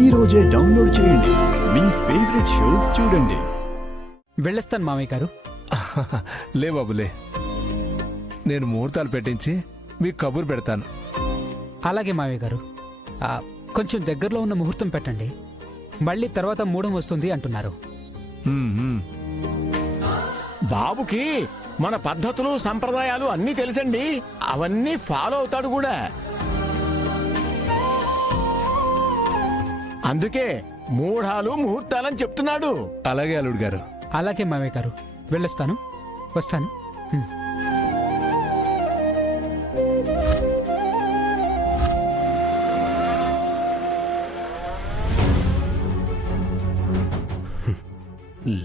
ఈ రోజే డౌన్లోడ్ చేయండి. మీ ఫేవరెట్ షోస్ చూడండి. వెళ్ళొస్తాను మామయ్య గారు. లే బాబులే, నేను ముహూర్తాలు పెట్టించి మీకు కబురు పెడతాను. అలాగే మామయ్య గారు. కొంచెం దగ్గరలో ఉన్న ముహూర్తం పెట్టండి. మళ్ళీ తర్వాత మూడం వస్తుంది అంటున్నారు. బాబుకి మన పద్ధతులు సంప్రదాయాలు అన్నీ తెలుసండి. అవన్నీ ఫాలో అవుతాడు కూడా. అందుకే మూఢాలు ముహూర్తాలని చెప్తున్నాడు. అలాగే అల్లుడు గారు. అలాగే మామయ్య గారు. వెళ్ళొస్తాను. వస్తాను.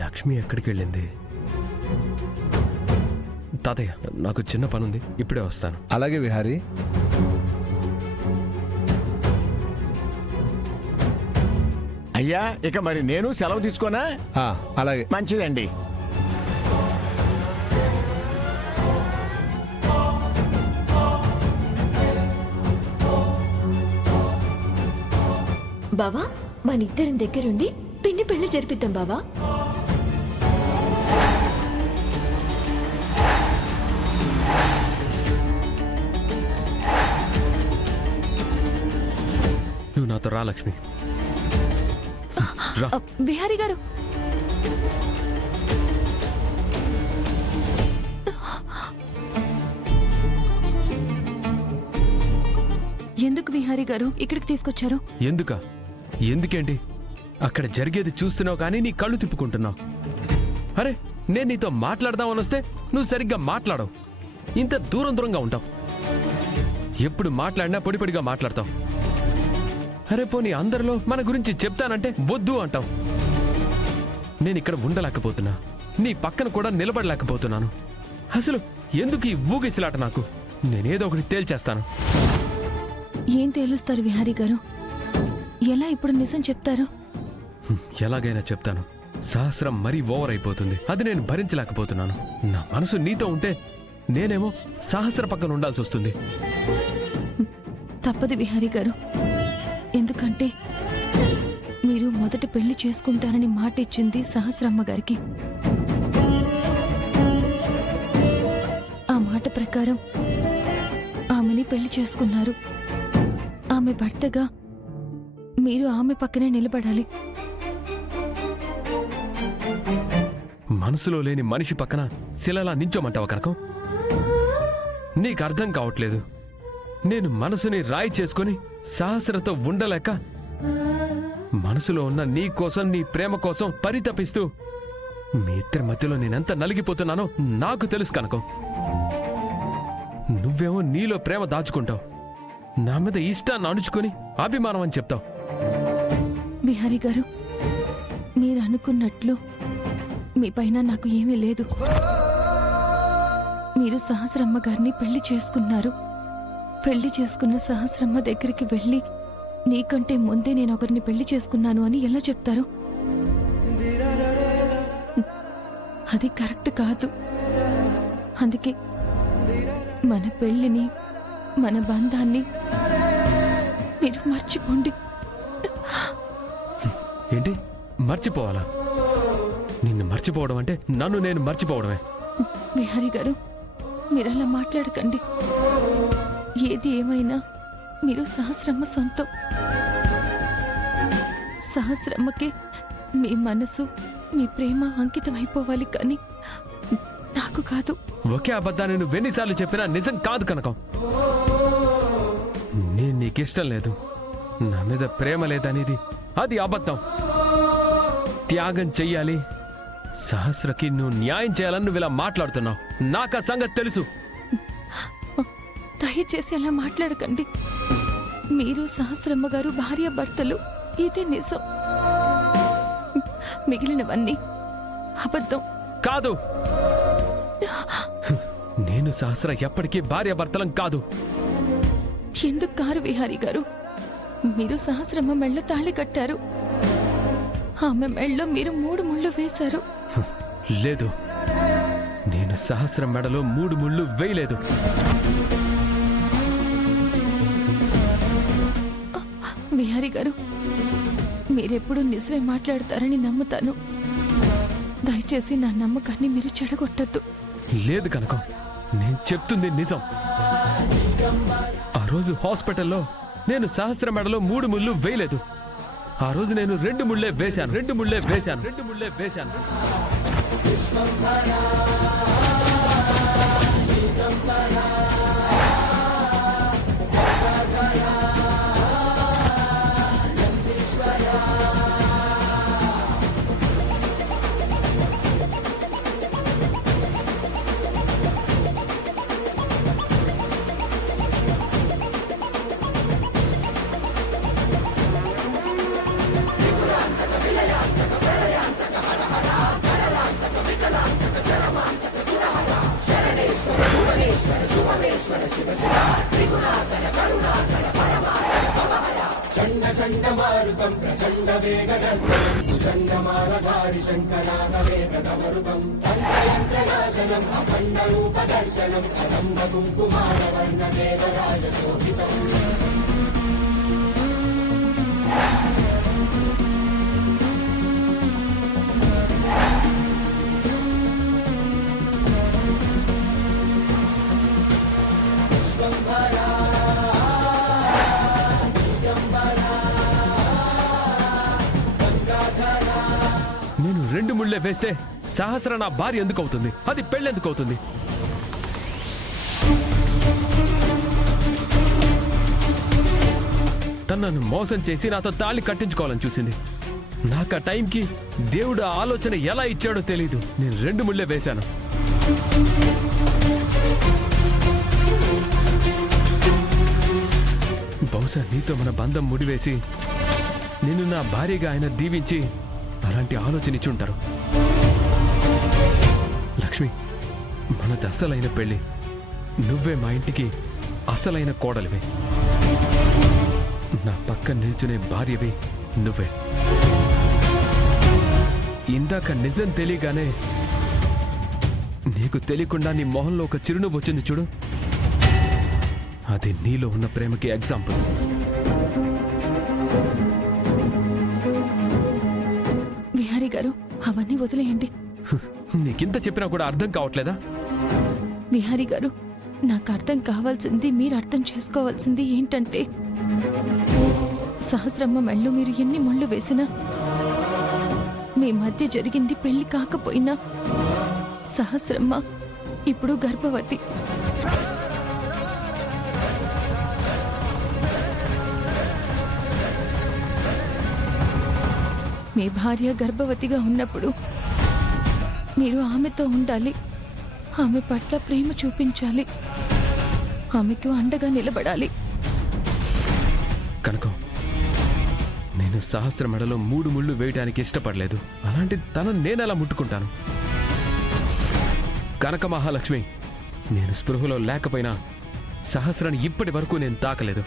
లక్ష్మి ఎక్కడికి వెళ్ళింది? తాతయ్య, నాకు చిన్న పనుంది, ఇప్పుడే వస్తాను. అలాగే విహారీ. అయ్యా, ఇక మరి నేను సెలవు తీసుకోనా? అలాగే. మంచిదండి. బావా, మనిద్దరం దగ్గరుండి పిన్ని పెళ్లి జరిపిద్దాం బావా. నువ్వు నాతో రా లక్ష్మి. రా. బిహారీ గారు, ఎందుకు విహారీ గారు ఇక్కడికి తీసుకొచ్చారు? ఎందుకేంటి? అక్కడ జరిగేది చూస్తున్నావు కానీ నీ కళ్ళు తిప్పుకుంటున్నావు. అరే, నేను నీతో మాట్లాడదామని వస్తే నువ్వు సరిగ్గా మాట్లాడవు. ఇంత దూరంగా ఉంటావు. ఎప్పుడు మాట్లాడినా పొడిపొడిగా మాట్లాడతావు. అరే పోనీ అందరిలో మన గురించి చెప్తానంటే వద్దు అంటావు. నేను ఇక్కడ ఉండలేకపోతున్నా, నీ పక్కన కూడా నిలబడలేకపోతున్నాను. అసలు ఎందుకు ఈ ఊగిసిలాట? నాకు నేనేదో ఒకటి తేల్చేస్తాను. ఏం తేలుస్తారు విహారీ గారు? ఎలా ఇప్పుడు నిజం చెప్తారు? ఎలాగైనా చెప్తాను. సహస్రం మరీ ఓవర్ అయిపోతుంది. అది నేను భరించలేకపోతున్నాను. నా మనసు నీతో ఉంటే నేనేమో సహస్ర పక్కన ఉండాల్సి వస్తుంది. తప్పదు విహారీ గారు. ఎందుకంటే మీరు మొదటి పెళ్లి చేసుకుంటారని మాట ఇచ్చింది సహస్రమ్మ గారికి. ఆ మాట ప్రకారం ఆమెని పెళ్లి చేసుకున్నారు. ఆమె భర్తగా మీరు ఆమె పక్కనే నిలబడాలి. మనసులో లేని మనిషి పక్కన శిలలా నించోమంటావా కనకం? నీకు అర్థం కావట్లేదు. నేను మనసుని రాయి చేసుకుని సహస్రతో ఉండలేక మనసులో ఉన్న నీ కోసం, నీ ప్రేమ కోసం పరితపిస్తూ మీ ఇద్దరి మధ్యలో నేనెంత నలిగిపోతున్నానో నాకు తెలుసు కనకం. నువ్వేమో నీలో ప్రేమ దాచుకుంటావు, నా మీద ఇష్టాన్ని అణుచుకొని అభిమానం అని చెప్తావు. బిహారీ గారు, మీరు అనుకున్నట్లు మీ పైన నాకు ఏమీ లేదు. మీరు సహస్రమ్మ గారిని పెళ్లి చేసుకున్నారు. పెళ్లి చేసుకున్న సహస్రమ్మ దగ్గరికి వెళ్ళి నీకంటే ముందే నేను ఒకరిని పెళ్లి చేసుకున్నాను అని ఎలా చెప్తారు? అది కరెక్ట్ కాదు. అందుకే మన పెళ్లిని, మన బంధాన్ని మీరు మర్చిపోండి. ఏంటి మర్చిపోవాలా? నిన్ను మర్చిపోవడం అంటే నన్ను నేను మర్చిపోవడమే. బిహారీ గారు, మీరలా మాట్లాడకండి. ఏది ఏమైనా మీరు సహస్రమ్మ సొంతం. సహస్రమ్మకి మీ మనసు, మీ ప్రేమ అంకితం అయిపోవాలి, కానీ నాకు కాదు. ఒకే అబద్ధాన్ని నువ్వు ఎన్నిసార్లు చెప్పినా నిజం కాదు కనకం. నేను నీకిష్టం లేదు, నా మీద ప్రేమ లేదనేది అది అబద్ధం. త్యాగం చెయ్యాలి, సహస్రకి నువ్వు న్యాయం చేయాలని నువ్వు ఇలా మాట్లాడుతున్నావు. నాకు ఆ సంగతి తెలుసు. దయచేసి అలా మాట్లాడకండి. మీరు సహస్రమ్మ గారు భార్యాభర్తలు, ఇదే నిజం. మిగిలినవన్నీ అబద్ధం. కాదు, నేను సహస్ర ఎప్పటికీ భార్యాభర్తలం కాదు. ఎందుకు కారు విహారీ గారు? మీరు సహస్రమ్మ మెళ్ళ తాళి కట్టారు. ఆమె మెళ్ళలో మీరు 3 ముళ్ళు వేశారు. లేదు, నేను సహస్రం మెడలో 3 ముళ్ళు వేయలేదు. విహారీ గారు, మీరెప్పుడు నిజమే మాట్లాడతారని నమ్ముతాను. దయచేసి నా నమ్మకాన్ని మీరు చెడగొట్టద్దు. లేదు కనకం, నేను చెప్తుంది నిజం. ఆ రోజు హాస్పిటల్లో నేను సహస్ర మెడలో 3 ముళ్ళు వేయలేదు. ఆ రోజు నేను 2 ముళ్ళే వేశాను. నేను 2 ముళ్ళే వేస్తే సహస్ర నా భార్య ఎందుకు అవుతుంది? అది పెళ్ళెందుకు అవుతుంది? తను నన్ను మోసం చేసి నాతో తాళి కట్టించుకోవాలని చూసింది. నాకు ఆ టైంకి దేవుడు ఆ ఆలోచన ఎలా ఇచ్చాడో తెలీదు. నేను 2 ముళ్ళే వేశాను. బహుశా నీతో మన బంధం ముడివేసి నిన్ను నా భార్యగా ఆయన దీవించి అలాంటి ఆలోచన ఇచ్చి ఉంటారు. లక్ష్మి, మనది అసలైన పెళ్లి. నువ్వే మా ఇంటికి అసలైన కోడలివి. నా పక్క నిల్చునే భార్యవి నువ్వే. ఇందాక నిజం తెలియగానే నీకు తెలియకుండా నీ మొహంలో ఒక చిరునవ్వు వచ్చింది చూడు, అది నీలో ఉన్న ప్రేమకి ఎగ్జాంపుల్. విహారీ గారు, అవన్నీ వదిలేయండి. నీకింత చెప్పినా కూడా అర్థం కావట్లేదా? విహారీ గారు, నాకు అర్థం కావాల్సింది, మీరు అర్థం చేసుకోవాల్సింది ఏంటంటే, సహస్రమ్మ మెళ్ళు మీరు ఎన్ని ముళ్ళు వేసినా, మీ మధ్య జరిగింది పెళ్లి కాకపోయినా, సహస్రమ్మ ఇప్పుడు గర్భవతి. మీ భార్య గర్భవతిగా ఉన్నప్పుడు మీరు ఆమెతో ఉండాలి, ఆమె పట్ల ప్రేమ చూపించాలి, ఆమెకు అండగా నిలబడాలి. కనుక నేను సహస్ర మెడలో 3 ముళ్ళు వేయడానికి ఇష్టపడలేదు. అలాంటి తనను నేనెలా ముట్టుకుంటాను? కనక మహాలక్ష్మి, నేను స్పృహలో లేకపోయినా సహస్రాన్ని ఇప్పటి వరకు నేను తాకలేదు.